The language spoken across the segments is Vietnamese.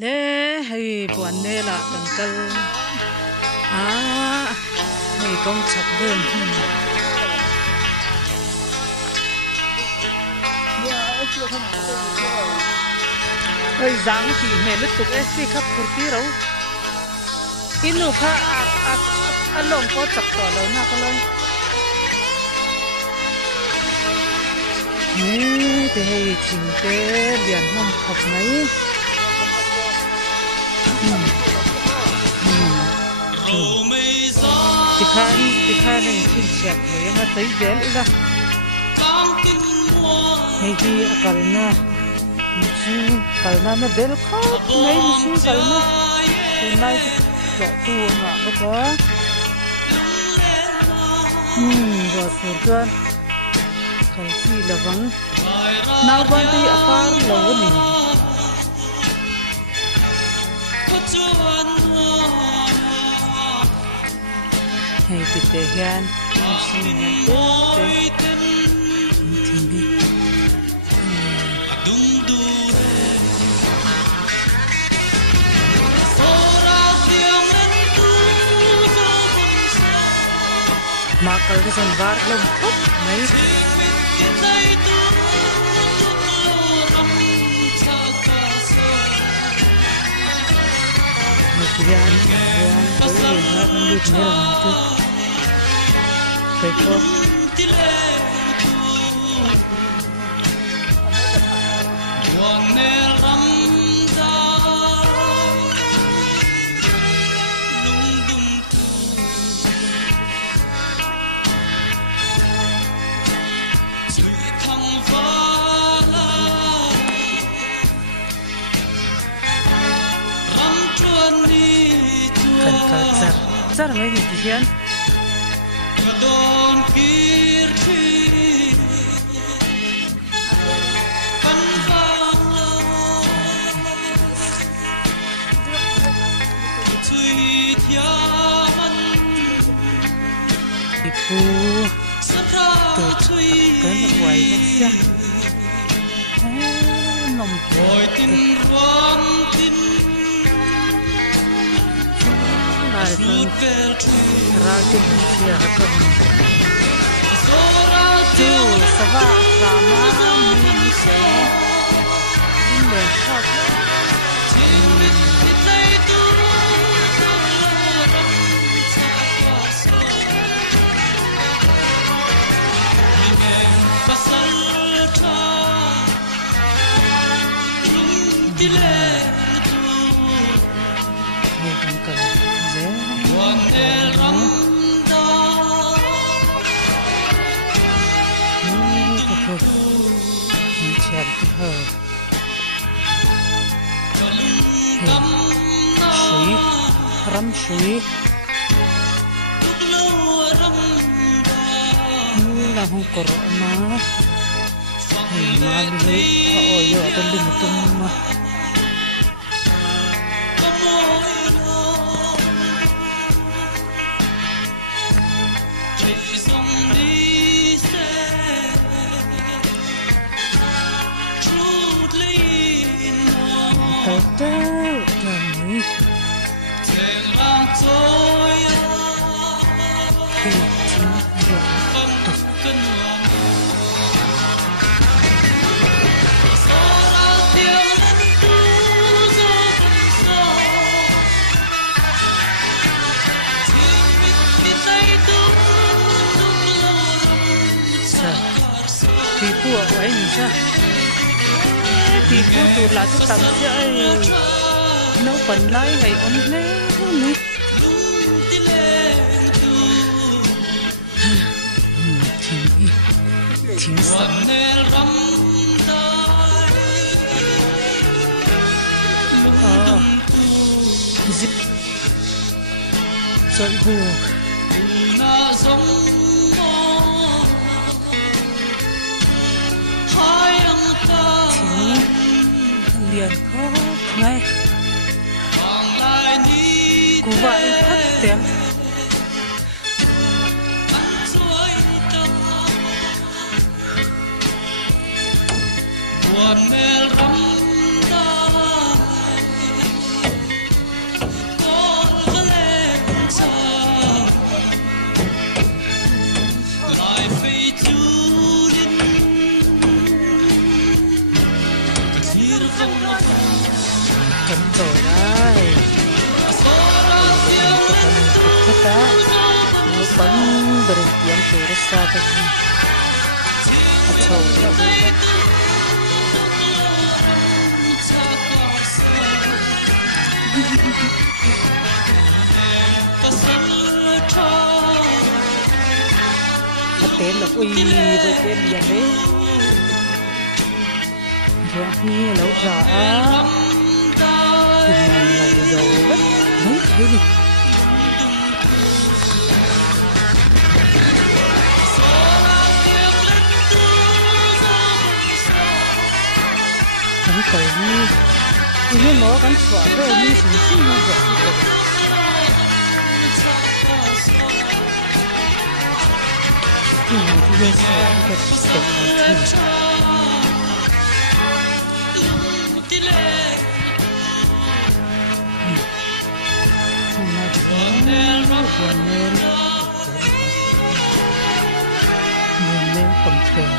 le hay buồn nè là cần cân hay công chặt đơn ơi giang thì mẹ lúc tục ấy khắp phật tí đâu inu kha along có chặt tỏ lâu na con thì hay chỉnh cái liền hôm học mấy thì khan này chỉnh chặt thế mà thấy dễ là hay đi kalna nó bel khóc mấy mình kalna thì nay chỗ tu ngã bất quá rồi sửa cơn cái gì là vắng nào quan thì apar lâu nè hay thì thế gian xin nhận thế mà cái dân vár lông khóc mấy một gian với người hát không biết nghe là một chút phải không Sao mấy gì thì hiện ibu tuh kan quay ra nồng lại rakyat Rusia akan tuh sabah sama Indonesia mereka bukan kerja chèn hờ suy rắm suy là không có rõ mà đi họ giờ tên đừng tung mà tao làm gì thì chính được tục thì của ấy sao thì cô tụt lại cái tầm chơi nấu phần lại ngày ấm nè mi chính sống zip rồi buộc liền khóc ngay cú vậy thất tiếng kan to lai ko kan kata mau pan bertiang sursa ta achau tên là ui với tên liền đấy rồi như lâu giả thì mình là giàu đấy mấy thế đi cái cầu như nó cắn xóa rồi như chúng sinh nó vậy thôi mình thì bây giờ cái tình này buồn lên tầm thường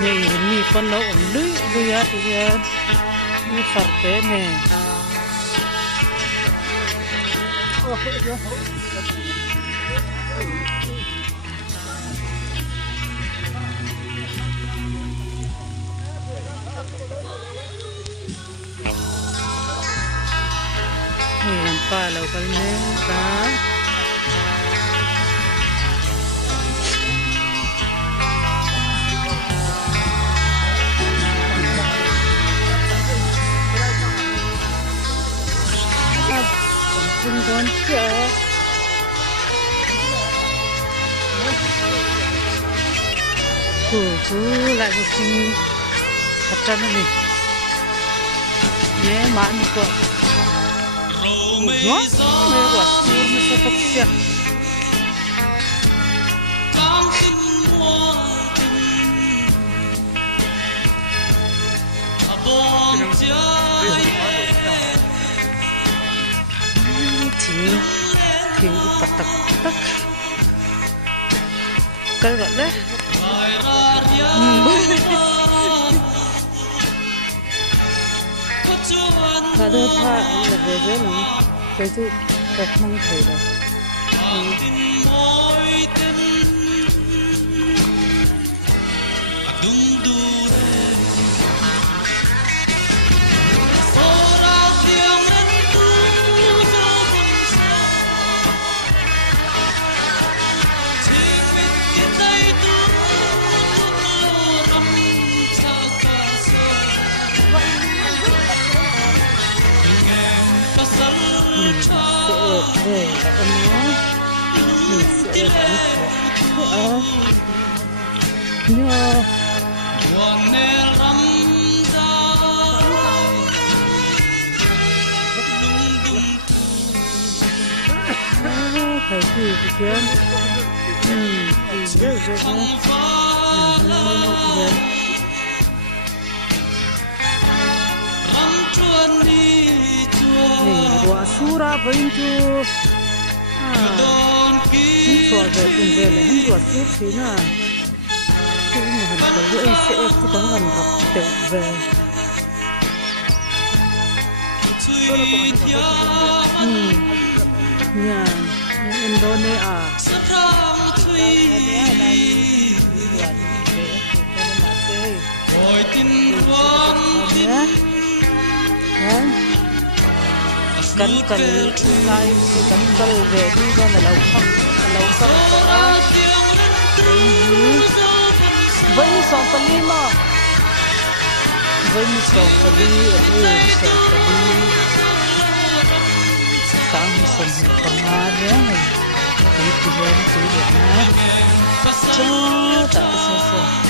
vậy mi con nó ổn lưỡi bây giờ thì mi phật thế nè làm pa lâu cái này đó không còn chờ lại một khi thật ra nó mình nhé mãi một quả nó mê quả xưa nó sẽ bốc xẹt thì bật tắc cái gọi đấy thà đưa tha là về dưới lắm cái gì đẹp mong thấy đâu về ông nó mình sẽ cũng khó nhờ phải gì thì kiếm thì rất Wa sura bain tu ni so ve kun ve le han wa su thi na tu ma han ko ve se tu ko han rap te ve nya Indone a cắn cắn lại thì cắn cắn về đi ra là lâu không có với sòng pali mà với sòng pali ở đây sòng pali sáng sòng còn hoa nữa này cái gì được nè cho tại sao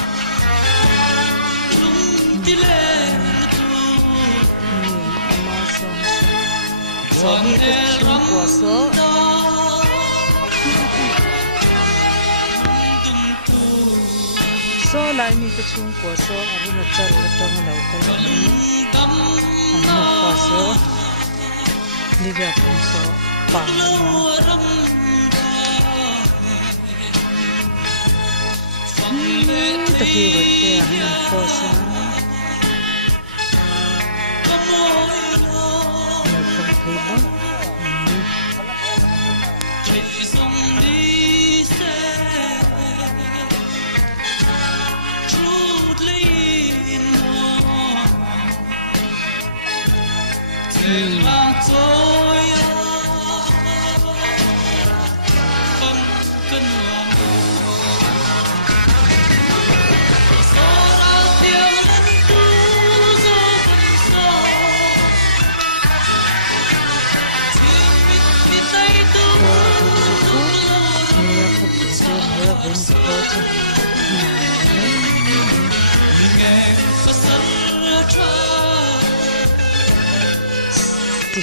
so mi cái chung của số số lại mi cái chung của số ở bên trong là trong đầu cái này anh một quả số đi về cùng số bằng nó ta khi vậy thì mình phô sáng mình không thấy đó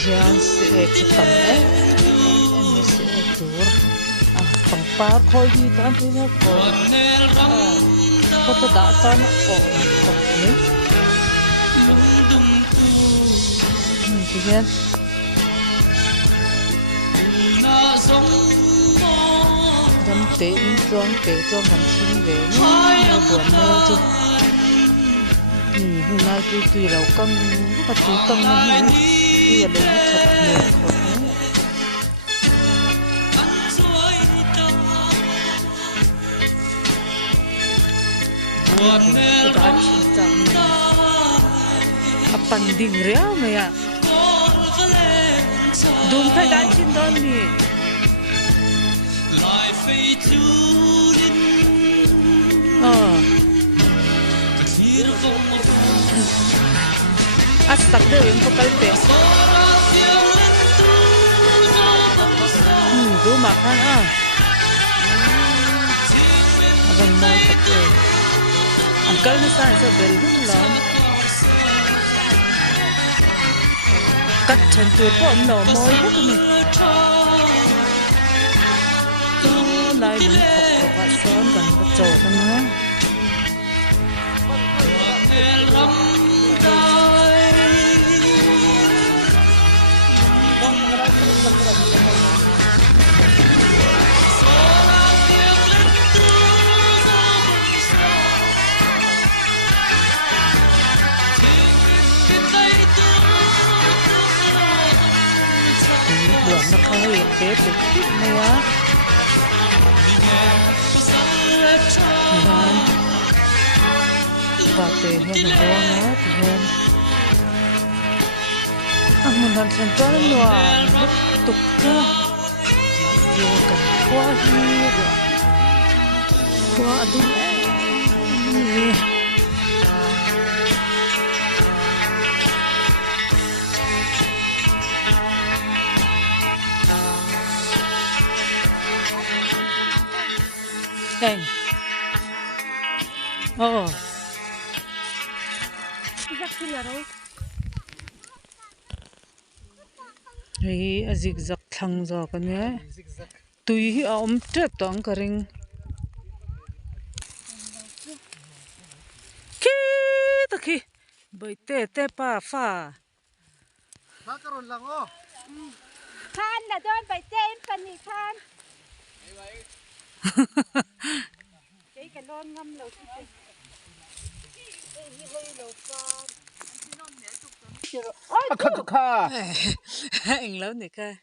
Diyan si Ekitan em si Ekur pangpar ko dito ang pinag ko data na ko diyan dam te in tuang te tuang han sin ve no buồn mơ chứ nay tùy rau căng và tùy căng nó bây giờ lấy thật nhiều khổ sudah cinta apa ding ria maya dum thay dan chin don ni asak deh yang pekalpe du makan agan mau tapi angkal ni sa belum lah kat cantur pun no mau itu ni tu lai ni khok pasan kan betul kan buồn nó không hề kế tục tiếp nữa và tệ hơn là vô nó thì hơn mình làm thành cho nó loạn lúc tục cơ vô cần quá hi quá đúng em hi a zigzag thlang zo ka ne tui hi a om trep tong ka ring ki ta ki bai te pa fa ma karon lang o khan là don bai te em kan ni khan cái lon ngâm lẩu thịt anh lớn này cơ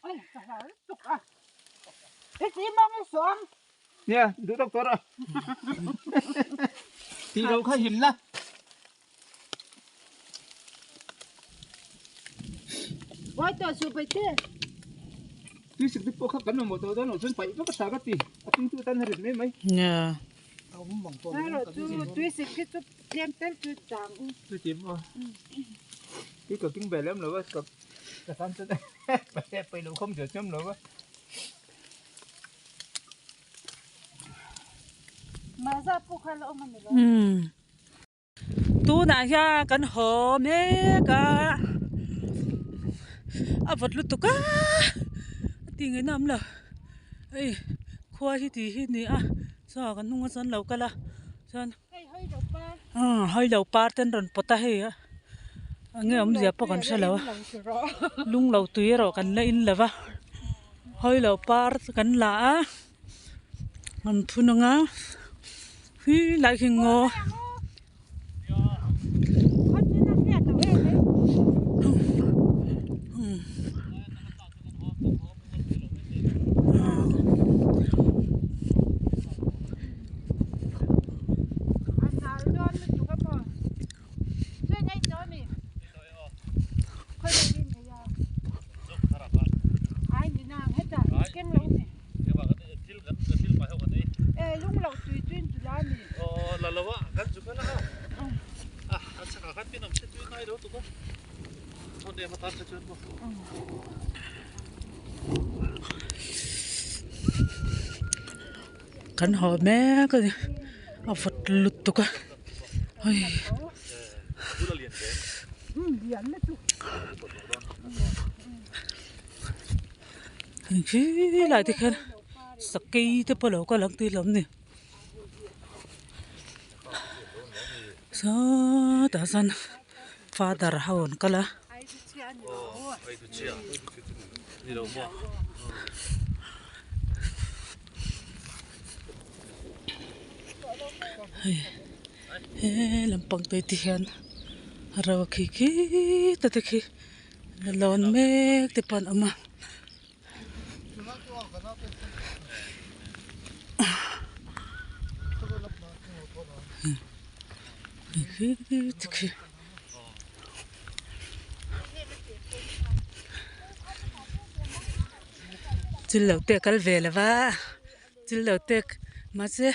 cái gì mong cái xuống nha đứa doctor rồi thì đâu khai hiểm la ôi tôi sụp bai te tuy sự tích khắc cắn mộtตัวđó nó chân phải nó có sao cái gì tin tôi tan hết mấy mấy nha rồi tôi sẽ cái chút tiền tên tôi chẳng tôi chìm rồi cái cờ kinh bể lắm rồi cờ cờ san chân phải đủ không chở chấm rồi mà ra phụ khai lỗ mà mình tu na ya kan ho me ka vật lụt tục á tiếng ấy nằm là ấy khoa hi thì hi nè sao cái nung sơn lẩu cái là sơn hơi lẩu pa tên rồi bota hay á nghe ông dẹp pa còn sao lẩu lung lẩu tùy rồi cần lấy in là va hơi lẩu pa cần lá mình phun nó ngá hi lại khi ngô con như nó nghe tao em đấy anh nào cho nó chụp cái bò chơi ngay cho nè khơi đây đi bây giờ ai đi nào hết rồi cái lâu nè ê lúc lâu tùy tuyên tùy lá nè là vợ cắt chụp cái nào chắc là cắt bên nằm chết tuyến này đâu tụi con thôi để mà tắt cho chuyến qua cắn hỏi mẹ cái gì à vật lụt tụi con ôi cú là liền đấy liền đấy tụi khi lại thì khen sắc cây thì bao lâu có lần tươi lắm nè sao ta san pha dar hawn kala ai đi chơi nữa ấy tụi chị à đi đâu mua lampang tay tihan raw kiki tataki lalon mek tipan ama tiki chil lo te kal ve la va chil lo te ma se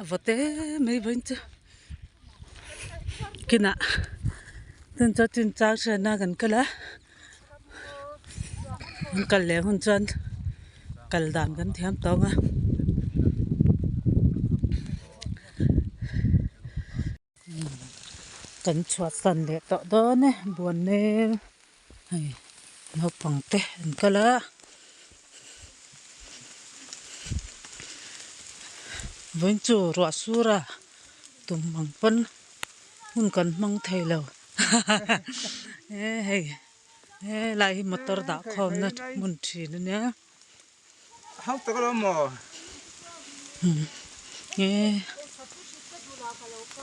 avote mai vain chu kina ten cho tin cha sa na gan kala kal le hun chan kal dan gan thiam tonga kan chhuat san le to do ne buan ne ai no pang te an kala vốn chủ rọa sura tụm măng phân hun cần măng thầy lầu lại motor đã không nè muốn chỉ nữa nhá học tao có mò nghe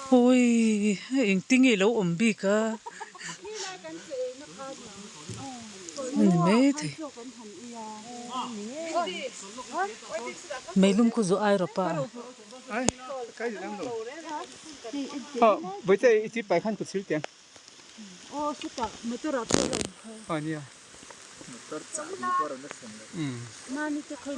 ôi anh tiếng gì lâu ổn bị cả mấy thế mấy lung có ai rồi pa ai cái gì lắm rồi với đây chỉ bài khăn của siêu tiền ô sức cả mà tôiรับrồi à nha motor chả đi qua rồi nó xong rồi màนี่จะเคย